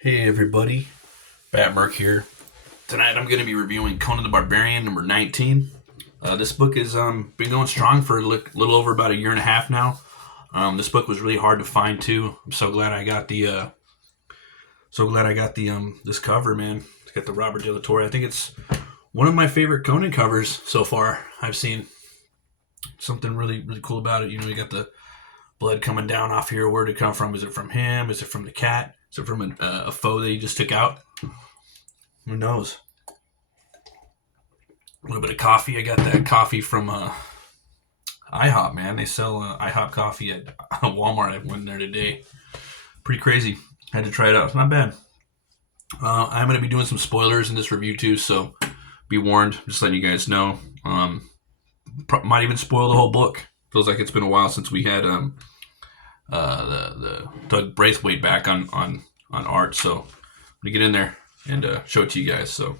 Hey everybody, Bat Merc here. Tonight I'm going to be reviewing Conan the Barbarian number 19. This book has been going strong for a little over about a year and a half now. This book was really hard to find too. I'm so glad I got the this cover, man. It's got the Robert De La Torre. I think it's one of my favorite Conan covers so far. I've seen something really cool about it. You got the blood coming down off here. Where did it come from? Is it from him? Is it from the cat? Is it from a foe that he just took out? Who knows? A little bit of coffee. I got that coffee from IHOP, man. They sell IHOP coffee at Walmart. I went there today. Pretty crazy. Had to try it out. It's not bad. I'm going to be doing some spoilers in this review too, so be warned. Just letting you guys know. Might even spoil the whole book. Feels like it's been a while since we had the Doug Braithwaite back on art. So I'm gonna get in there and show it to you guys. So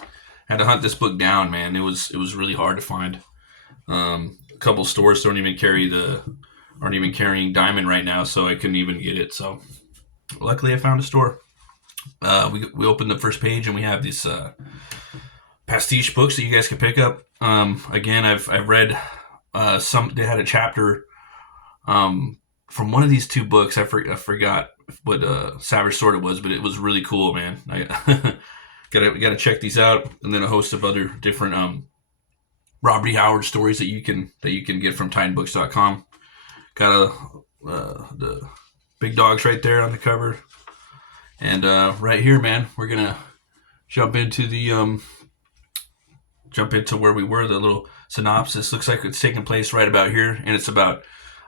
I had to hunt this book down, man. It was really hard to find. A couple stores aren't even carrying Diamond right now, so I couldn't even get it. So luckily, I found a store. We opened the first page and we have these pastiche books that you guys can pick up. Again, I've read some. They had a chapter from one of these two books. I forgot what Savage Sword it was, but it was really cool, man. I gotta check these out, and then a host of other different Robert E. Howard stories that you can get from TitanBooks.com. Got the big dogs right there on the cover, and right here, man, we're gonna jump into where we were. The little synopsis looks like it's taking place right about here, and it's about,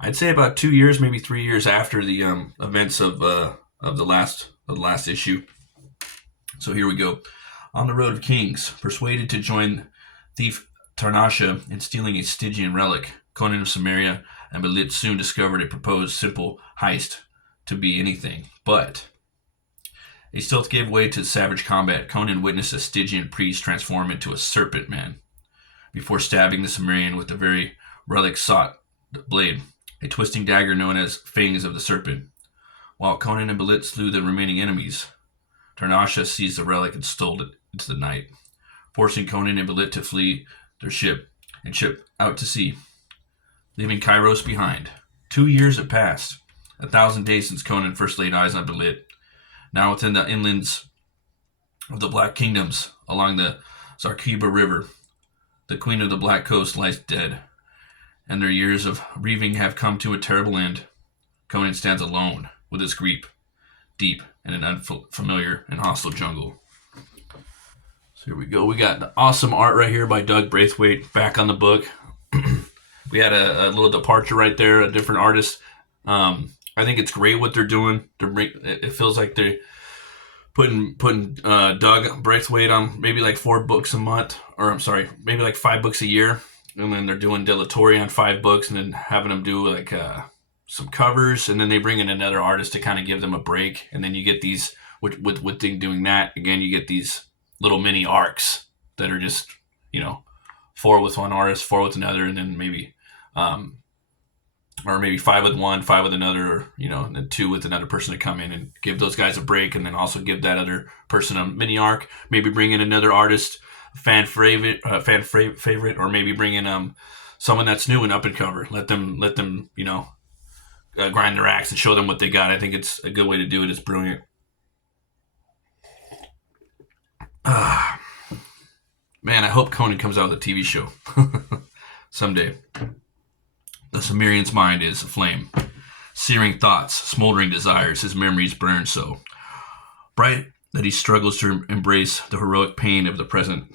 I'd say, about 2 years, maybe 3 years after the events of the last issue. So here we go. On the Road of Kings, persuaded to join thief Tarnasha in stealing a Stygian relic, Conan of Samaria and Belit soon discovered a proposed simple heist to be anything but. A stealth gave way to savage combat. Conan witnessed a Stygian priest transform into a serpent man before stabbing the Sumerian with the very relic sought blade, a twisting dagger known as Fangs of the Serpent. While Conan and Belit slew the remaining enemies, Tarnasha seized the relic and stole it into the night, forcing Conan and Belit to flee their ship and ship out to sea, leaving Kairos behind. 2 years had passed, 1,000 days since Conan first laid eyes on Belit. Now within the inlands of the Black Kingdoms, along the Zarkiba River, the Queen of the Black Coast lies dead, and their years of grieving have come to a terrible end. Conan stands alone with his grief, deep in an unfamiliar and hostile jungle. So here we go. We got awesome art right here by Doug Braithwaite, back on the book. We had a little departure right there, a different artist. I think it's great what they're doing. It feels like they're putting Doug Braithwaite on maybe like 4 books a month, or I'm sorry, maybe like 5 books a year, and then they're doing De La Torre on 5 books, and then having them do like some covers, and then they bring in another artist to kind of give them a break, and then you get these with doing that again. You get these little mini arcs that are just 4 with one artist, 4 with another, and then maybe. Or maybe 5 with one, 5 with another, or and then 2 with another person to come in and give those guys a break, and then also give that other person a mini arc. Maybe bring in another artist, fan favorite, or maybe bring in someone that's new and up and cover. Let them grind their axe and show them what they got. I think it's a good way to do it. It's brilliant. Man, I hope Conan comes out with a TV show someday. The Sumerian's mind is aflame. Searing thoughts, smoldering desires, his memories burn so bright that he struggles to embrace the heroic pain of the present.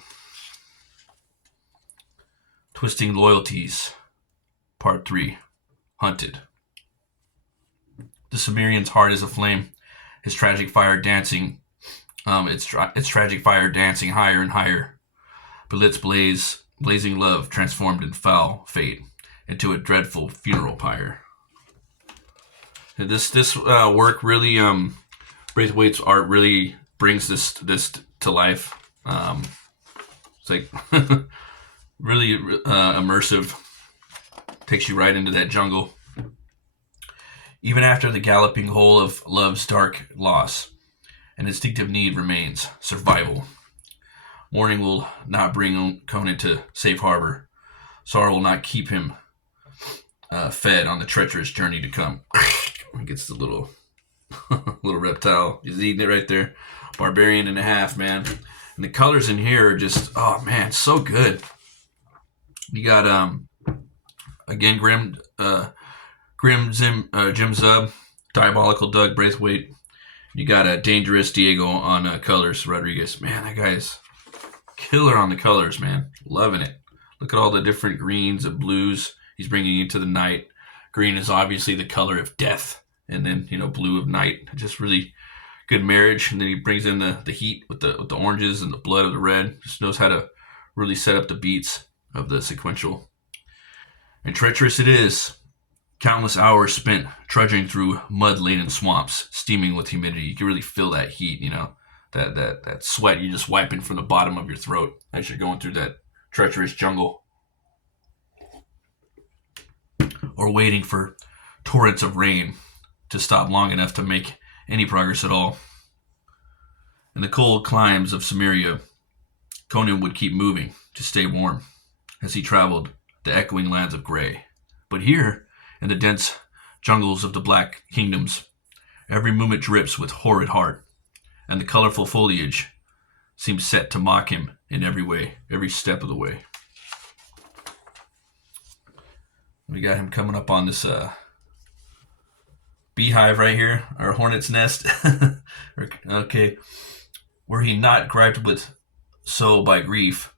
Twisting Loyalties, Part 3, Hunted. The Sumerian's heart is aflame, his tragic fire dancing, its tragic fire dancing higher and higher. Belit's blazing love transformed in foul fate into a dreadful funeral pyre. This work really, Braithwaite's art really brings this to life. It's like really immersive. Takes you right into that jungle. Even after the galloping whole of love's dark loss, An instinctive need remains: survival. Morning will not bring Conan to safe harbor. Sorrow will not keep him fed on the treacherous journey to come. He gets the little little reptile. He's eating it right there. Barbarian and a half, man. And the colors in here are just, oh man, so good. You got again Jim Zub, Diabolical Doug Braithwaite. You got a Dangerous Diego on colors. Rodriguez, man, that guy's killer on the colors, man. Loving it. Look at all the different greens and blues he's bringing into the night. Green is obviously the color of death, and then blue of night. Just really good marriage. And then he brings in the heat with the oranges and the blood of the red. Just knows how to really set up the beats of the sequential. And treacherous it is. Countless hours spent trudging through mud-laden swamps, steaming with humidity. You can really feel that heat, that sweat you're just wiping from the bottom of your throat as you're going through that treacherous jungle. Or waiting for torrents of rain to stop long enough to make any progress at all. In the cold climes of Cimmeria, Conan would keep moving to stay warm as he traveled the echoing lands of Grey. But here, in the dense jungles of the Black Kingdoms, every movement drips with horrid heart, and the colorful foliage seems set to mock him in every way, every step of the way. We got him coming up on this beehive right here, or hornet's nest. Okay. Were he not griped with so by grief,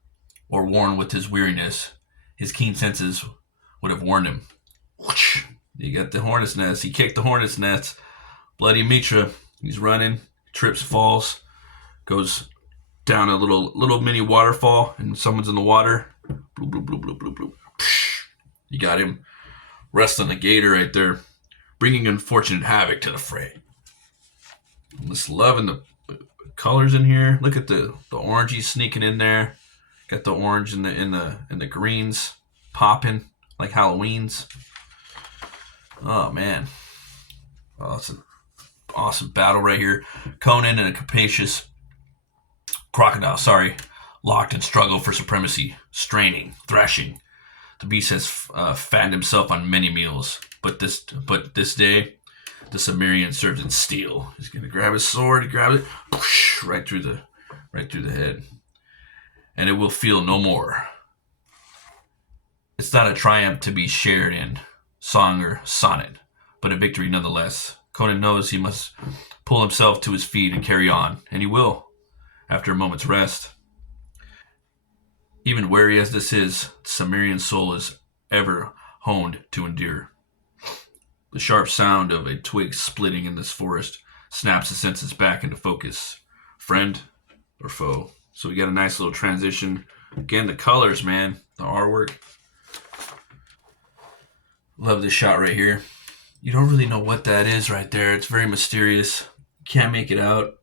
or worn with his weariness, his keen senses would have warned him. You got the hornet's nest. He kicked the hornet's nest. Bloody Mitra. He's running, trips, falls, goes down a little mini waterfall, and someone's in the water. Bloop, bloop, bloop, bloop, bloop, bloop. You got him wrestling a gator right there, bringing unfortunate havoc to the fray. I'm just loving the colors in here. Look at the orangey sneaking in there. Got the orange and the greens popping like Halloween's. Oh man, it's an awesome battle right here. Conan and a capacious crocodile. Locked in struggle for supremacy, straining, thrashing. The beast has fattened himself on many meals, but this day, the Cimmerian serves in steel. He's gonna grab his sword, he grabs it, whoosh, right through the head, and it will feel no more. It's not a triumph to be shared in song or sonnet, but a victory nonetheless. Conan knows he must pull himself to his feet and carry on, and he will, after a moment's rest. Even weary as this is, the Cimmerian soul is ever honed to endure. The sharp sound of a twig splitting in this forest snaps the senses back into focus. Friend or foe? So we got a nice little transition. Again, the colors, man. The artwork. Love this shot right here. You don't really know what that is right there. It's very mysterious. Can't make it out.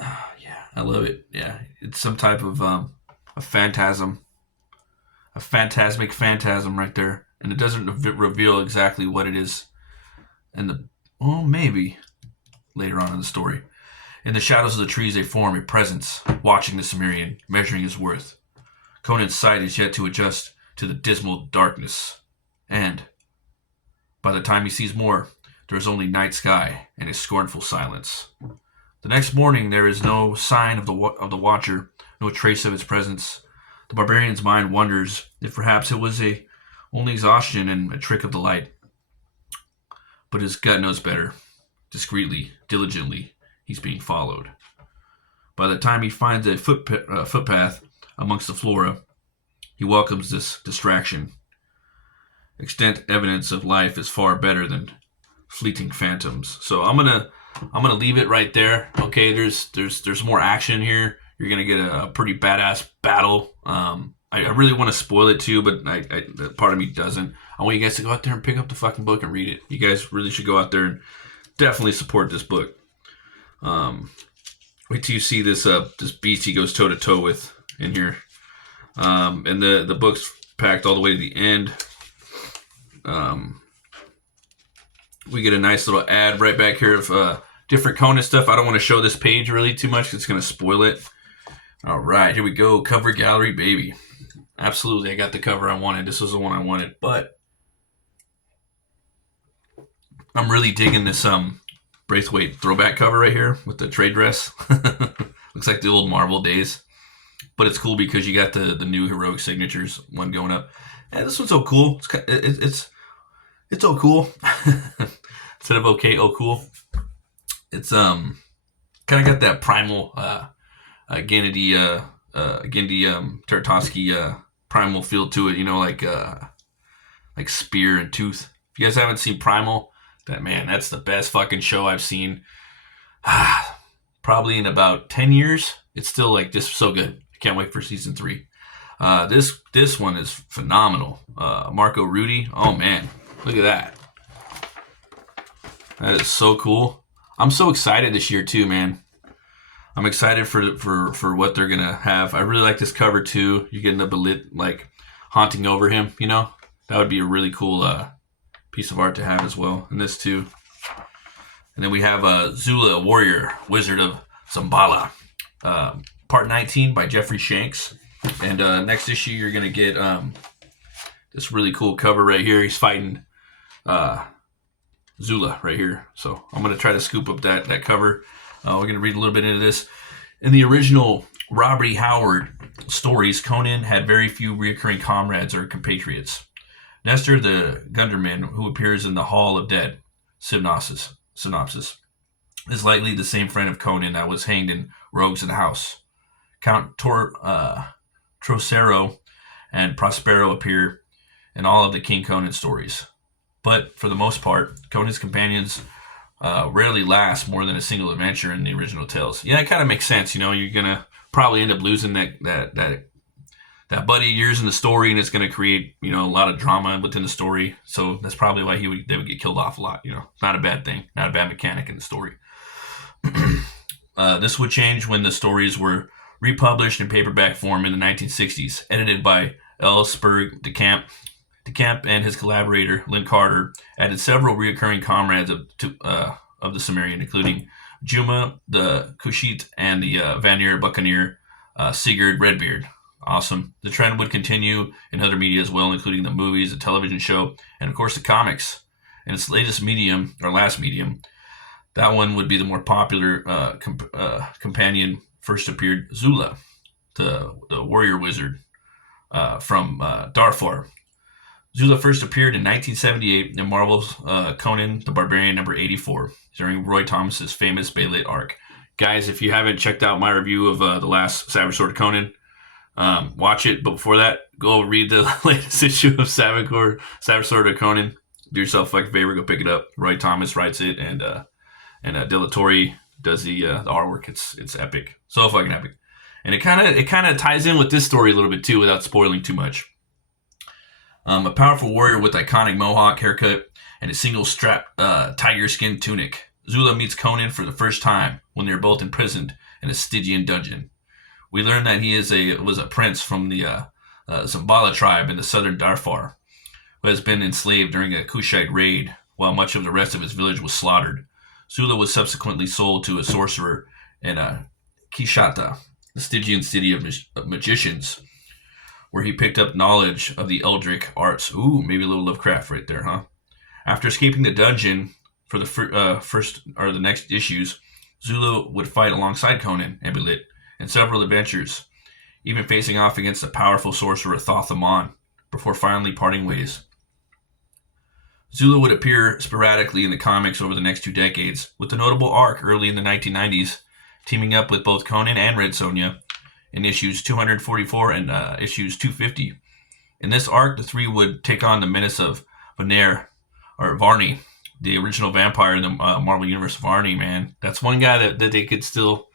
Yeah, I love it. Yeah, it's some type of a phantasm. A phantasmic phantasm right there. And it doesn't reveal exactly what it is. Maybe later on in the story. In the shadows of the trees, they form a presence, watching the Cimmerian, measuring his worth. Conan's sight is yet to adjust to the dismal darkness. And by the time he sees more, there is only night sky and a scornful silence. The next morning, there is no sign of the watcher, no trace of his presence. The barbarian's mind wonders if perhaps it was only exhaustion and a trick of the light. But his gut knows better. Discreetly, diligently, he's being followed. By the time he finds a footpath amongst the flora, he welcomes this distraction. Extant evidence of life is far better than fleeting phantoms. So I'm gonna leave it right there. Okay, there's more action here. You're gonna get a pretty badass battle. I really want to spoil it too, but part of me doesn't. I want you guys to go out there and pick up the fucking book and read it. You guys really should go out there and definitely support this book. Wait till you see this beast he goes toe to toe with in here. And the book's packed all the way to the end. We get a nice little ad right back here of different Conan stuff. I don't want to show this page really too much. It's going to spoil it. All right, here we go. Cover gallery, baby. Absolutely, I got the cover I wanted. This was the one I wanted, but I'm really digging this Braithwaite throwback cover right here with the trade dress. Looks like the old Marvel days, but it's cool because you got the new heroic signatures one going up. And this one's so cool. It's so cool. Instead of okay, oh cool. It's kind of got that primal Gennady Tartakovsky primal feel to it. You know, like Spear and Tooth. If you guys haven't seen Primal, that's the best fucking show I've seen. Probably in about 10 years. It's still like just so good. I can't wait for season 3. This one is phenomenal. Marco Rudy. Oh man, look at that. That is so cool. I'm so excited this year too, man. I'm excited for what they're gonna have. I really like this cover too. You're getting the Belit like haunting over him. You know, that would be a really cool piece of art to have as well. And this too. And then we have Zula, Warrior, Wizard of Zambala, part 19 by Jeffrey Shanks. And next issue, you're gonna get this really cool cover right here. He's fighting Zula right here. So I'm gonna try to scoop up that cover. We're gonna read a little bit into this. In the original Robert E. Howard stories, Conan had very few recurring comrades or compatriots. Nestor the Gunderman, who appears in the Hall of Dead, synopsis, is likely the same friend of Conan that was hanged in Rogues in the House. Count Trocero and Prospero appear in all of the King Conan stories. But for the most part, Conan's companions rarely last more than a single adventure in the original tales. Yeah, it kind of makes sense. You know, you're going to probably end up losing that buddy years in the story, and it's going to create, you know, a lot of drama within the story. So that's probably why they would get killed off a lot. You know, not a bad thing, not a bad mechanic in the story. This would change when the stories were republished in paperback form in the 1960s, edited by L. Spurg de Camp. De Camp and his collaborator, Lynn Carter, added several recurring comrades of the Cimmerian, including Juma, the Kushite, and the Vanir Buccaneer, Sigurd Redbeard. Awesome. The trend would continue in other media as well, including the movies, the television show, and of course the comics. In its latest medium, or last medium, that one would be the more popular companion. First appeared Zula, the warrior wizard from Darfur. Zula first appeared in 1978 in Marvel's Conan the Barbarian number 84 during Roy Thomas's famous Belit arc. Guys, if you haven't checked out my review of the last Savage Sword of Conan, watch it. But before that, go read the latest issue of Savage Sword of Conan. Do yourself like a favor, go pick it up. Roy Thomas writes it, and De La Torre does the artwork. It's epic, so fucking epic, and it kind of ties in with this story a little bit too, without spoiling too much. A powerful warrior with iconic mohawk haircut and a single strap tiger skin tunic. Zula meets Conan for the first time when they are both imprisoned in a Stygian dungeon. We learn that he was a prince from the Zambala tribe in the southern Darfur, who has been enslaved during a Kushite raid, while much of the rest of his village was slaughtered. Zula was subsequently sold to a sorcerer in Kishata, the Stygian city of magicians, where he picked up knowledge of the Eldritch arts. Ooh, maybe a little Lovecraft right there, huh? After escaping the dungeon for the next issues, Zula would fight alongside Conan and Belit in several adventures, even facing off against the powerful sorcerer Thoth-Amon before finally parting ways. Zula would appear sporadically in the comics over the next 2 decades, with the notable arc early in the 1990s, teaming up with both Conan and Red Sonja in issues 244 and issues 250. In this arc, the three would take on the menace of Varney, the original vampire in the Marvel Universe. Varney, man, that's one guy that they could still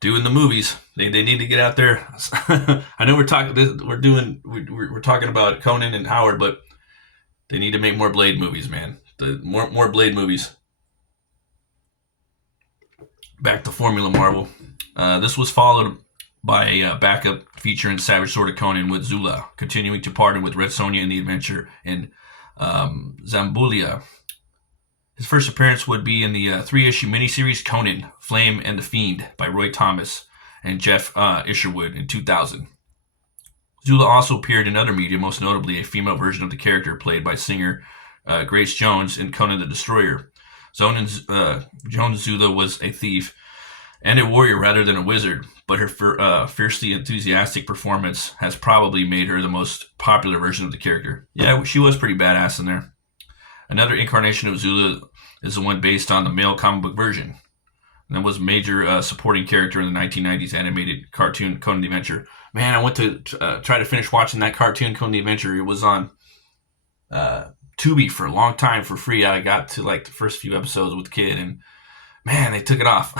do in the movies. They need to get out there. I know we're talking about Conan and Howard, but they need to make more Blade movies, man. More Blade movies. Back to Formula Marvel. This was followed by a backup feature in Savage Sword of Conan with Zula, continuing to partner with Red Sonja in the adventure in Zambulia. His first appearance would be in the 3-issue miniseries Conan, Flame and the Fiend by Roy Thomas and Jeff Isherwood in 2000. Zula also appeared in other media, most notably a female version of the character played by singer Grace Jones in Conan the Destroyer. Jones Zula was a thief and a warrior rather than a wizard, but her fiercely enthusiastic performance has probably made her the most popular version of the character. Yeah, she was pretty badass in there. Another incarnation of Zula is the one based on the male comic book version. And that was a major supporting character in the 1990s animated cartoon Conan the Adventure. Man, I went to try to finish watching that cartoon Conan the Adventure. It was on Tubi for a long time for free. I got to like the first few episodes with the kid, and man, they took it off.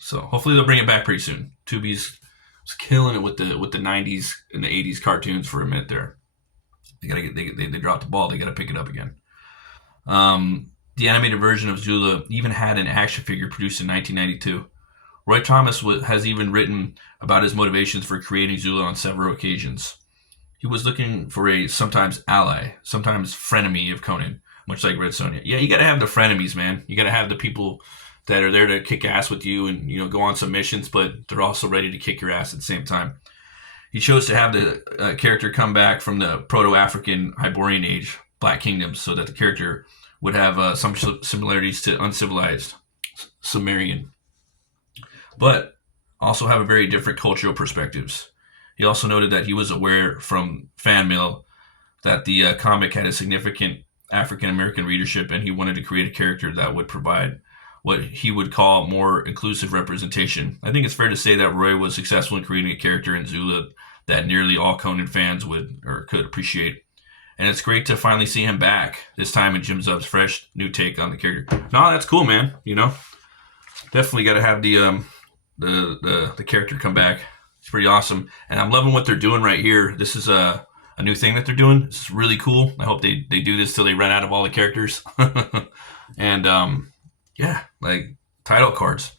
So hopefully they'll bring it back pretty soon. Tubi's was killing it with the 90s and the 80s cartoons for a minute there. They dropped the ball. They got to pick it up again. The animated version of Zula even had an action figure produced in 1992. Roy Thomas has even written about his motivations for creating Zula on several occasions. He was looking for a sometimes ally, sometimes frenemy of Conan, much like Red Sonja. Yeah, you got to have the frenemies, man. You got to have the people that are there to kick ass with you and go on some missions, but they're also ready to kick your ass at the same time. He chose to have the character come back from the Proto-African Hyborian Age, Black Kingdoms, so that the character would have some similarities to uncivilized Sumerian, but also have a very different cultural perspectives. He also noted that he was aware from fan mail that the comic had a significant African American readership, and he wanted to create a character that would provide what he would call more inclusive representation. I think it's fair to say that Roy was successful in creating a character in Zula that nearly all Conan fans would or could appreciate. And it's great to finally see him back, this time in Jim Zub's fresh new take on the character. No, that's cool, man. Definitely got to have the character come back. It's pretty awesome. And I'm loving what they're doing right here. This is a new thing that they're doing. This is really cool. I hope they do this till they run out of all the characters. And yeah, like title cards.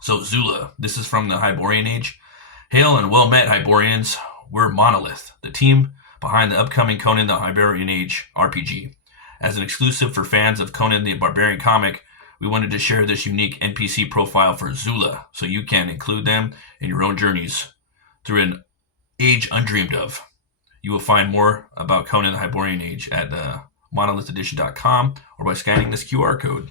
So Zula, this is from the Hyborian Age. Hail and well met, Hyborians. We're Monolith, the team behind the upcoming Conan the Barbarian Age RPG. As an exclusive for fans of Conan the Barbarian comic, we wanted to share this unique NPC profile for Zula so you can include them in your own journeys through an age undreamed of. You will find more about Conan the Barbarian Age at monolithedition.com or by scanning this QR code.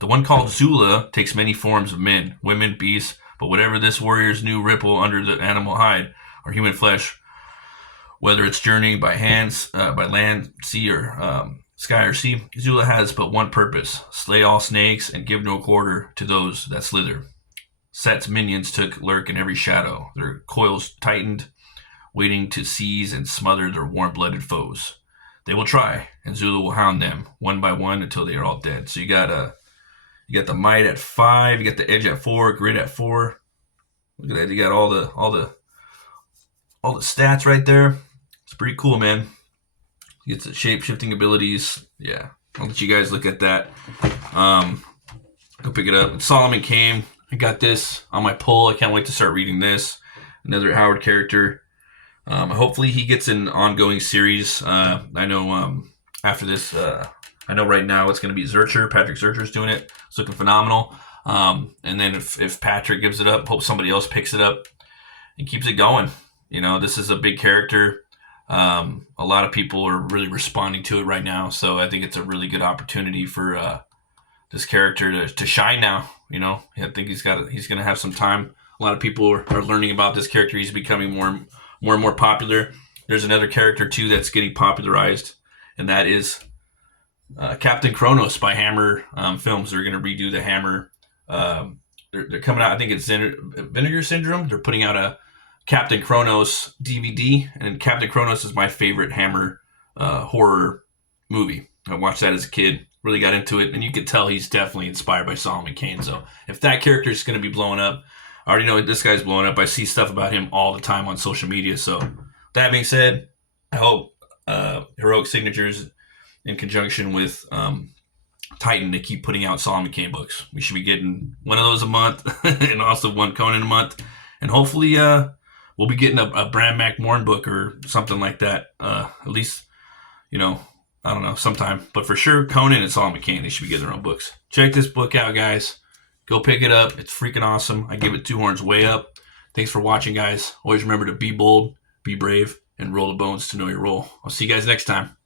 The one called Zula takes many forms of men, women, beasts, but whatever this warrior's new ripple under the animal hide or human flesh, whether it's journeying by hands, by land, sea, or sky or sea, Zula has but one purpose: slay all snakes and give no quarter to those that slither. Set's minions took lurk in every shadow, their coils tightened, waiting to seize and smother their warm-blooded foes. They will try, and Zula will hound them one by one until they are all dead. So you got the might at 5, you got the edge at 4, grit at 4. Look at that, you got all the stats right there. It's pretty cool, man. He gets the shape-shifting abilities. Yeah, I'll let you guys look at that. Go pick it up. And Solomon Kane. I got this on my pull. I can't wait to start reading this. Another Howard character. Hopefully he gets an ongoing series. I know after this, I know right now it's going to be Zurcher. Patrick Zurcher's doing it. It's looking phenomenal. And then if Patrick gives it up, hope somebody else picks it up and keeps it going. This is a big character. A lot of people are really responding to it right now, so I think it's a really good opportunity for this character to shine now. I think he's going to have some time. A lot of people are learning about this character. He's becoming more and more popular. There's another character too that's getting popularized, and that is Captain Kronos by Hammer Films. They're going to redo the Hammer. They're coming out. I think it's Vinegar Syndrome. They're putting out a Captain Kronos DVD, and Captain Kronos is my favorite Hammer horror movie. I watched that as a kid, really got into it, and you could tell he's definitely inspired by Solomon Kane. So if that character is going to be blowing up, I already know this guy's blowing up. I see stuff about him all the time on social media. So that being said, I hope Heroic Signatures in conjunction with Titan, they keep putting out Solomon Kane books. We should be getting one of those a month and also one Conan a month. And hopefully we'll be getting a Bram McMorn book or something like that. At least, I don't know, sometime. But for sure, Conan and Saul McCann, they should be getting their own books. Check this book out, guys. Go pick it up. It's freaking awesome. I give it 2 horns way up. Thanks for watching, guys. Always remember to be bold, be brave, and roll the bones to know your role. I'll see you guys next time.